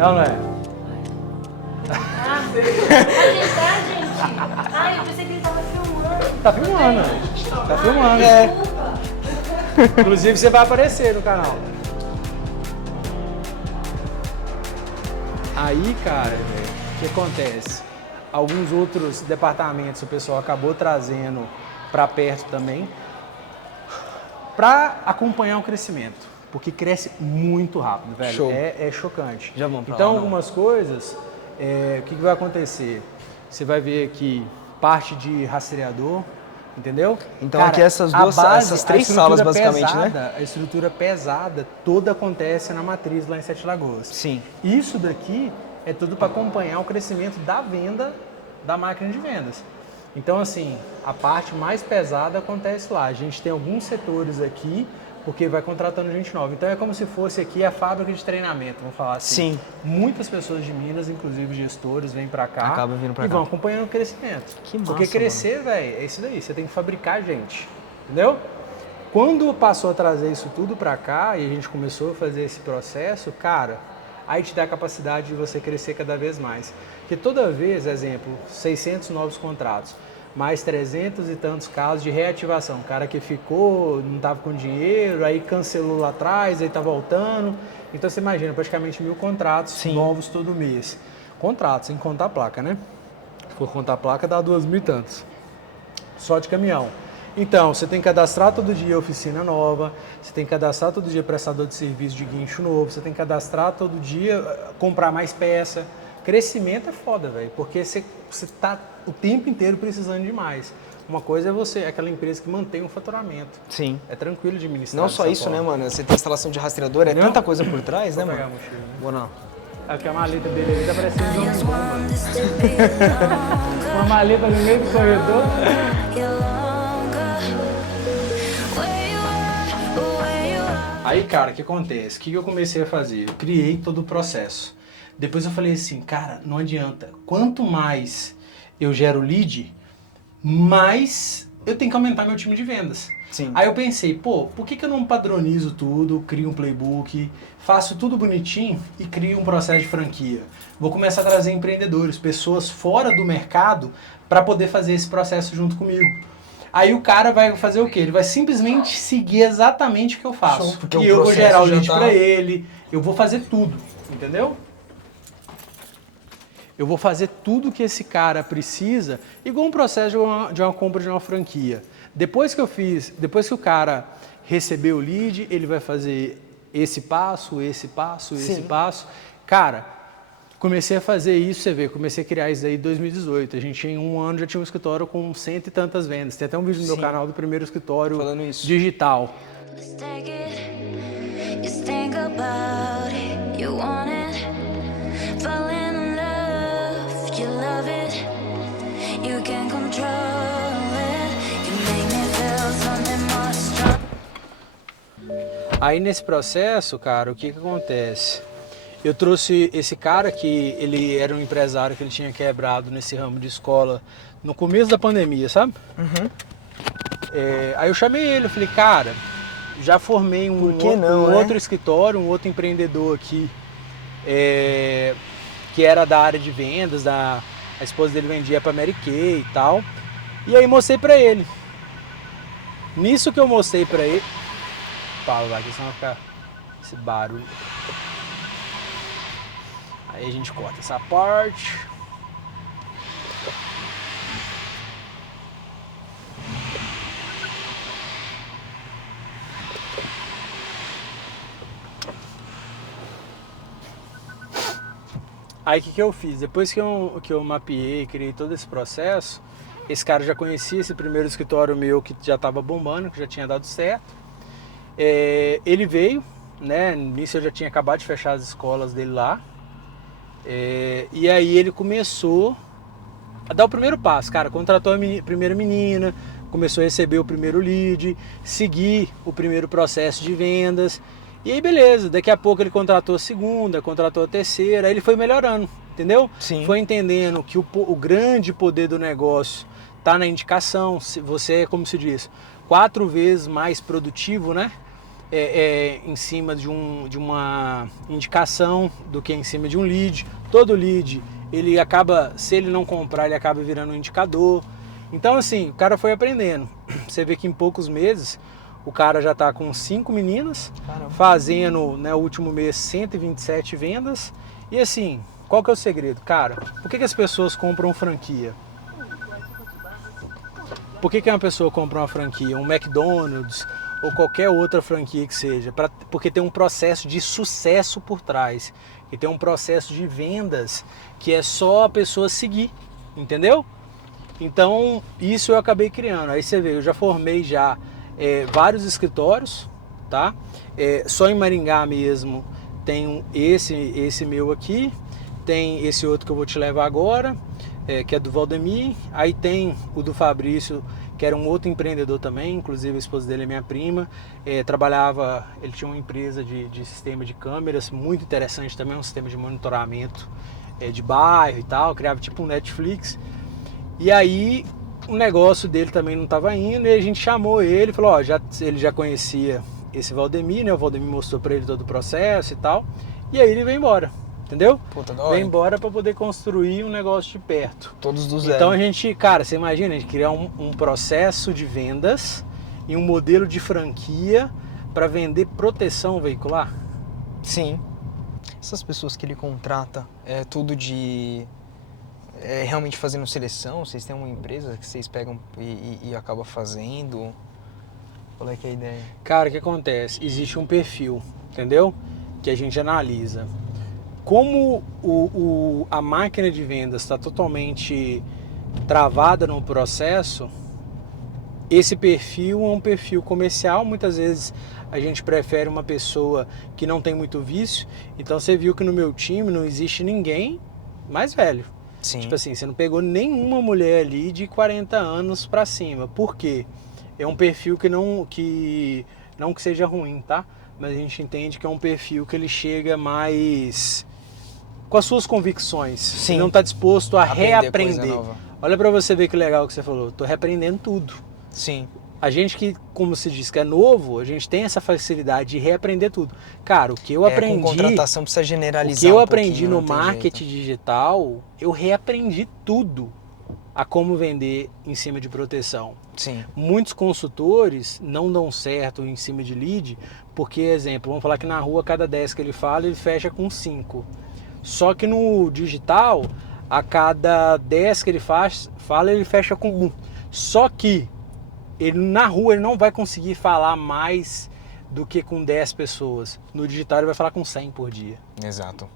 Não, não é? Ah, gente. Ai, eu pensei que ele tava filmando. Tá filmando, tá filmando. Desculpa. Inclusive você vai aparecer no canal. Aí, cara, o que acontece? Alguns outros departamentos o pessoal acabou trazendo para perto também, para acompanhar o crescimento, porque cresce muito rápido, velho. Show. É chocante. Já vamos pra então, lá, não? algumas coisas, o que vai acontecer? Você vai ver aqui parte de rastreador, entendeu? Então, aqui essas três salas, basicamente, né? A estrutura pesada toda acontece na matriz lá em Sete Lagoas. Sim. Isso daqui é tudo para acompanhar o crescimento da venda da máquina de vendas. Então, assim, a parte mais pesada acontece lá. A gente tem alguns setores aqui, porque vai contratando gente nova. Então, é como se fosse aqui a fábrica de treinamento, vamos falar assim. Sim. Muitas pessoas de Minas, inclusive gestores, vêm para cá Acabam vindo pra e cá. vão acompanhando o crescimento. Que massa, porque crescer, velho, é isso daí. Você tem que fabricar gente, entendeu? Quando passou a trazer isso tudo para cá e a gente começou a fazer esse processo, cara, aí te dá a capacidade de você crescer cada vez mais. Porque toda vez, exemplo, 600 novos contratos, mais 300 e tantos casos de reativação. O cara que ficou, não estava com dinheiro, aí cancelou lá atrás, aí está voltando. Então você imagina, praticamente 1000 contratos novos todo mês. Contratos, sem contar a placa, né? Se for contar a placa, dá 2000 e tantos. Só de caminhão. Então, você tem que cadastrar todo dia oficina nova, você tem que cadastrar todo dia prestador de serviço de guincho novo, você tem que cadastrar todo dia, comprar mais peça. Crescimento é foda, velho, porque você tá o tempo inteiro precisando de mais. Uma coisa é você, aquela empresa que mantém o faturamento. Sim. É tranquilo de administrar. Não só isso, né, mano? Você tem instalação de rastreador, é tanta coisa por trás, né, Vou mano? pegar a mochila, né? Vou não. É porque a maleta dele ali tá parecendo um homem bomba. Uma maleta no meio do corredor. Aí, cara, o que acontece? O que eu comecei a fazer? Eu criei todo o processo. Depois eu falei assim, cara, não adianta. Quanto mais eu gero lead, mais eu tenho que aumentar meu time de vendas. Sim. Aí eu pensei, pô, por que eu não padronizo tudo, crio um playbook, faço tudo bonitinho e crio um processo de franquia? Vou começar a trazer empreendedores, pessoas fora do mercado para poder fazer esse processo junto comigo. Aí o cara vai fazer o quê? Ele vai simplesmente seguir exatamente o que eu faço. Porque e o eu vou processo gerar o já lead tá- para ele, eu vou fazer tudo, entendeu? Eu vou fazer tudo que esse cara precisa, igual um processo de uma compra de uma franquia. Depois que o cara receber o lead, ele vai fazer esse passo, esse passo, esse passo. Cara, comecei a fazer isso, você vê, comecei a criar isso aí em 2018. A gente em um ano já tinha um escritório com 100 e tantas vendas. Tem até um vídeo no meu canal do primeiro escritório Falando isso. digital. Let's take it. Just think about it. You want it. Fall in love. You love it. You can control it. You make me feel something more strong. Aí nesse processo, cara, o que acontece? Eu trouxe esse cara que ele era um empresário que ele tinha quebrado nesse ramo de escola no começo da pandemia, sabe? Aí eu chamei ele, eu falei, cara, já formei um outro escritório, um outro empreendedor aqui, que era da área de vendas, a esposa dele vendia pra Mary Kay e tal. E aí mostrei pra ele. Nisso que eu mostrei pra ele... Fala, vai, que senão vai ficar esse barulho. Aí a gente corta essa parte. Aí o que eu fiz? Depois que eu mapeei, criei todo esse processo, esse cara já conhecia esse primeiro escritório meu que já estava bombando, que já tinha dado certo. Ele veio, né? Nisso eu já tinha acabado de fechar as escolas dele lá. E aí ele começou a dar o primeiro passo, cara, contratou a primeira menina, começou a receber o primeiro lead, seguir o primeiro processo de vendas, e aí beleza, daqui a pouco ele contratou a segunda, contratou a terceira, aí ele foi melhorando, entendeu? Sim. Foi entendendo que o grande poder do negócio está na indicação, você é, como se diz, 4 vezes mais produtivo, né? em cima de uma indicação do que em cima de um lead. Todo lead, ele acaba, se ele não comprar, ele acaba virando um indicador. Então assim, o cara foi aprendendo. Você vê que em poucos meses o cara já está com 5 meninas, Caramba. fazendo, né, o último mês 127 vendas. E assim, qual que é o segredo? Cara, por que as pessoas compram franquia? Por que uma pessoa compra uma franquia? Um McDonald's ou qualquer outra franquia que seja? Porque tem um processo de sucesso por trás. E tem um processo de vendas que é só a pessoa seguir, entendeu? Então, isso eu acabei criando. Aí você vê, eu já formei vários escritórios, tá? Só em Maringá mesmo tem esse meu aqui, tem esse outro que eu vou te levar agora, que é do Valdemir. Aí tem o do Fabrício, que era um outro empreendedor também, inclusive a esposa dele é minha prima. Ele tinha uma empresa de sistema de câmeras, muito interessante também, um sistema de monitoramento de bairro e tal, criava tipo um Netflix. E aí o negócio dele também não estava indo, e a gente chamou ele, falou, ele já conhecia esse Valdemir, né? O Valdemir mostrou para ele todo o processo e tal, e aí ele veio embora, entendeu? Puta, da hora. Veio embora para poder construir um negócio de perto. Todos do zero. Então a gente, cara, você imagina, a gente criar um processo de vendas e um modelo de franquia para vender proteção veicular. Sim. Essas pessoas que ele contrata, é tudo de... realmente fazendo seleção? Vocês têm uma empresa que vocês pegam e acabam fazendo? Qual é que é a ideia? Cara, o que acontece? Existe um perfil, entendeu? Que a gente analisa. Como a máquina de vendas está totalmente travada no processo, esse perfil é um perfil comercial. Muitas vezes a gente prefere uma pessoa que não tem muito vício. Então você viu que no meu time não existe ninguém mais velho. Sim. Tipo assim, você não pegou nenhuma mulher ali de 40 anos pra cima. Por quê? É um perfil que não que seja ruim, tá? Mas a gente entende que é um perfil que ele chega mais com as suas convicções. Sim. Ele não está disposto a Aprender reaprender. coisa nova. Olha pra você ver que legal que você falou. Tô reaprendendo tudo. Sim. A gente que, como se diz, que é novo, a gente tem essa facilidade de reaprender tudo. Cara, o que eu aprendi... Com contratação precisa generalizar. O que eu um aprendi pouquinho, no não tem marketing jeito. digital, eu reaprendi tudo a como vender em cima de proteção. Sim. Muitos consultores não dão certo em cima de lead, porque, exemplo, vamos falar que na rua, cada 10 que ele fala, ele fecha com 5. Só que no digital, a cada 10 que ele fala, ele fecha com 1. Só que na rua ele não vai conseguir falar mais do que com 10 pessoas. No digital ele vai falar com 100 por dia. Exato.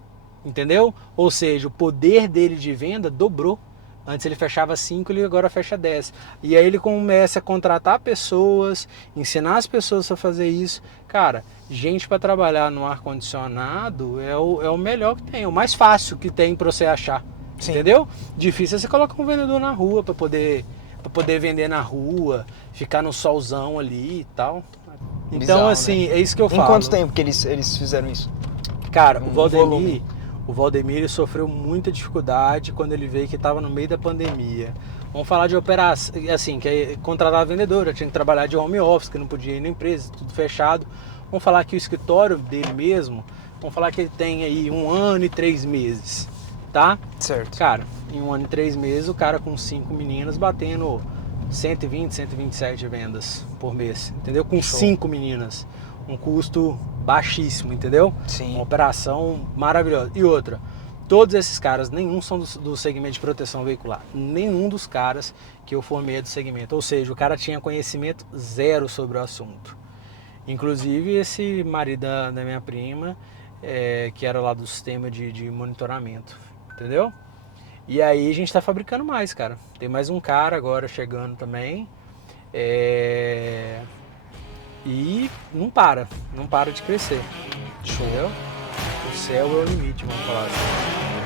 Entendeu? Ou seja, o poder dele de venda dobrou. Antes ele fechava 5, ele agora fecha 10. E aí ele começa a contratar pessoas, ensinar as pessoas a fazer isso. Cara, gente para trabalhar no ar-condicionado é o melhor que tem, é o mais fácil que tem para você achar. Sim. Entendeu? Difícil é você colocar um vendedor na rua para poder vender na rua, ficar no solzão ali e tal. Então, Bizarro, assim, né? é isso que eu falo. Em quanto tempo que eles fizeram isso? Cara, volume. o Valdemir ele sofreu muita dificuldade quando ele veio que estava no meio da pandemia. Vamos falar de operação, assim, que é contratar vendedora, tinha que trabalhar de home office, que não podia ir na empresa, tudo fechado. Vamos falar que o escritório dele mesmo, vamos falar que ele tem aí 1 ano e 3 meses, tá? Certo. Cara, em 1 ano e 3 meses, o cara com 5 meninas batendo 120, 127 vendas por mês, entendeu? Com Show. 5 meninas. Um custo baixíssimo, entendeu? Sim. Uma operação maravilhosa. E outra, todos esses caras, nenhum são do segmento de proteção veicular. Nenhum dos caras que eu formei é do segmento. Ou seja, o cara tinha conhecimento zero sobre o assunto. Inclusive esse marido da minha prima, que era lá do sistema de monitoramento, entendeu? E aí a gente tá fabricando mais, cara. Tem mais um cara agora chegando também. E não para de crescer. Entendeu? O céu é o limite, vamos falar assim.